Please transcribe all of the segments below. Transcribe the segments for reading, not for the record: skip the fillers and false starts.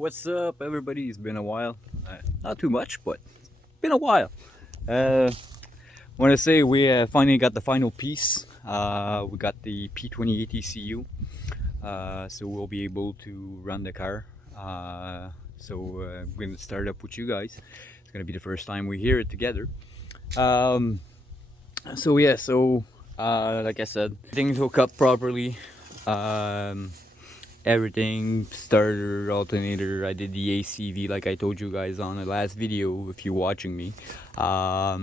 What's up, everybody? It's been a while. Not too much, but been a while. Want to say we finally got the final piece. We got the P28 ECU, so we'll be able to run the car. I'm going to start up with you guys. It's going to be the first time we hear it together. Like I said, things hook up properly. Everything, starter, alternator. I did the ACV like I told you guys on the last video if you're watching me. I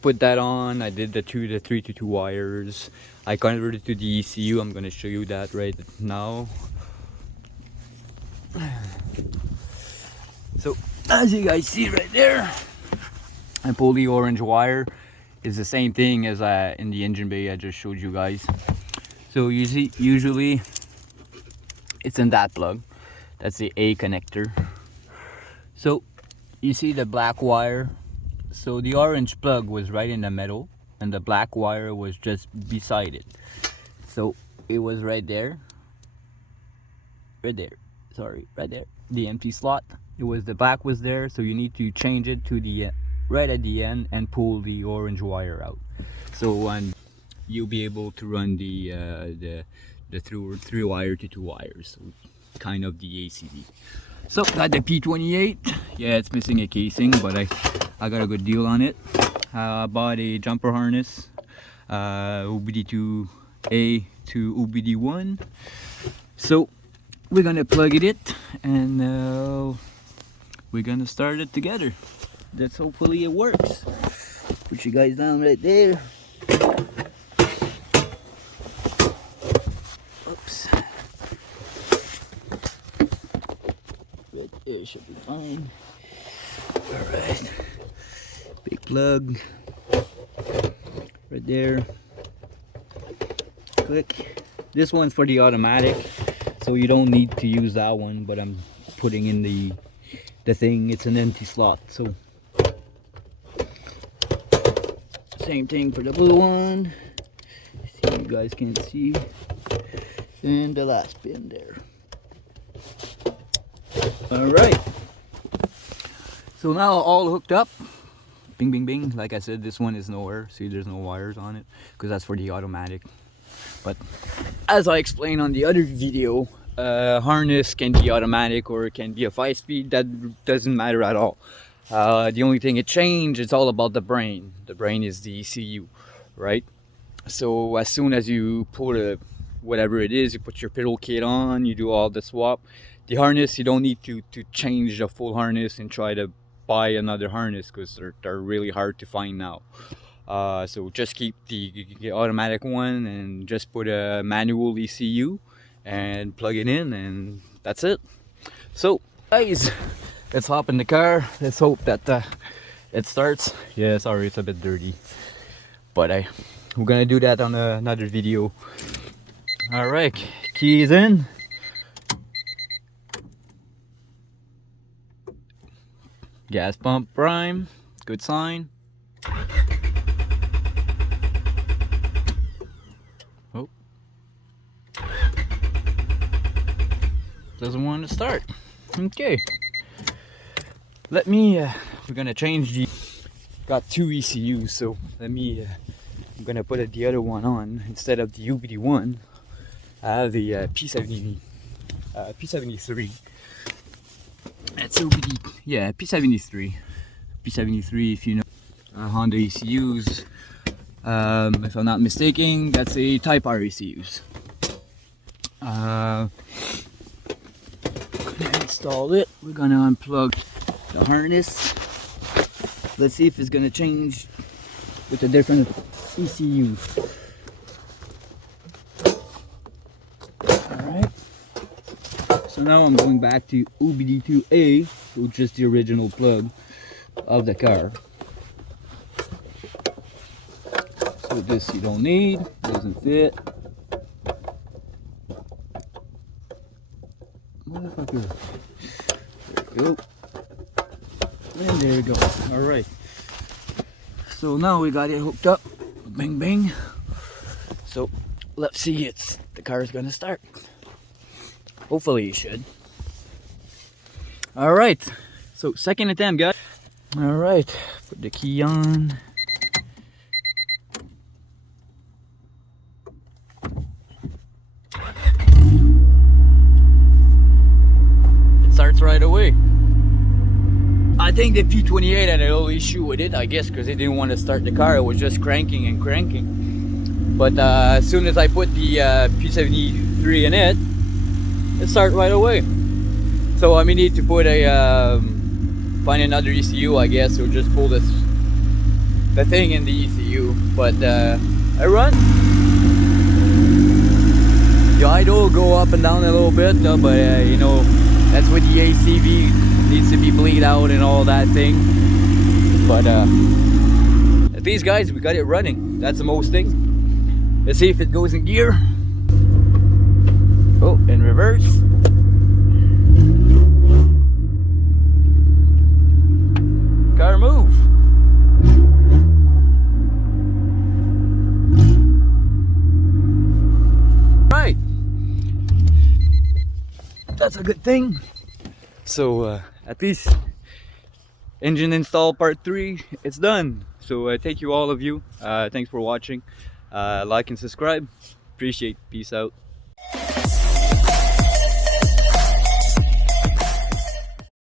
put that on. I did the 3 to 2 wires. I converted to the ECU. I'm gonna show you that right now. So as you guys see right there, I pulled the orange wire. It's the same thing as in the engine bay I just showed you guys. So you see, usually it's in that plug. That's the A connector. So you see the black wire. So the orange plug was right in the middle and the black wire was just beside it. So it was right there. Right there. Sorry, right there. The empty slot. It was, the black was there, so you need to change it to the right at the end and pull the orange wire out. So you'll be able to run the 3 wire to 2 wires, so kind of the ACV. So got the P28. Yeah, it's missing a casing, but I got a good deal on it. Bought a jumper harness, OBD2A to OBD1. So we're gonna plug it in and we're gonna start it together. Let's hopefully it works. Put you guys down right there. It should be fine. Alright, big plug right there. Click. This one's for the automatic, so you don't need to use that one, but I'm putting in the thing. It's an empty slot, so same thing for the blue one. See, you guys can't see, and the last pin there. Alright, so now all hooked up. Bing bing bing. Like I said, this one is nowhere. See, there's no wires on it because that's for the automatic. But as I explained on the other video, harness can be automatic or it can be a 5-speed. That doesn't matter at all. The only thing it changed, it's all about the brain. The brain is the ECU, right? So as soon as you put whatever it is, you put your pedal kit on, you do all the swap. The harness, you don't need to change the full harness and try to buy another harness because they're really hard to find now. So just keep the automatic one and just put a manual ECU and plug it in, and that's it. So guys, let's hop in the car. Let's hope that it starts. Yeah, sorry, it's a bit dirty, but we're gonna do that on another video. All right, keys in. Gas pump prime, good sign. Oh, doesn't want to start. Okay, let me, we're gonna change got 2 ECUs, so let me, I'm gonna put the other one on. Instead of the UBD1, I have the P73. That's OBD, yeah, P73. P73, if you know Honda ECUs, if I'm not mistaken, that's a Type R ECUs. Gonna install it. We're gonna unplug the harness. Let's see if it's gonna change with the different ECUs. Alright. So now I'm going back to OBD2A, which is the original plug of the car. So this you don't need, doesn't fit. Motherfucker. There we go. And there we go. Alright. So now we got it hooked up. Bang bang. So let's see, the car is gonna start. Hopefully it should. All right, so second attempt, guys. All right, put the key on. It starts right away. I think the P28 had a little issue with it, I guess, because it didn't want to start the car. It was just cranking and cranking. But as soon as I put the P73 in it, it started right away. So I may need to put a find another ECU, I guess, or just pull the thing in the ECU. But I run. The idle go up and down a little bit, but you know, that's with the ACV, needs to be bleed out and all that thing. But at least, guys, we got it running. That's the most thing. Let's see if it goes in gear. Oh, in reverse. Car move. Right. That's a good thing. So at least engine install part 3, it's done. So thank you all of you. Thanks for watching. Like and subscribe. Appreciate. Peace out.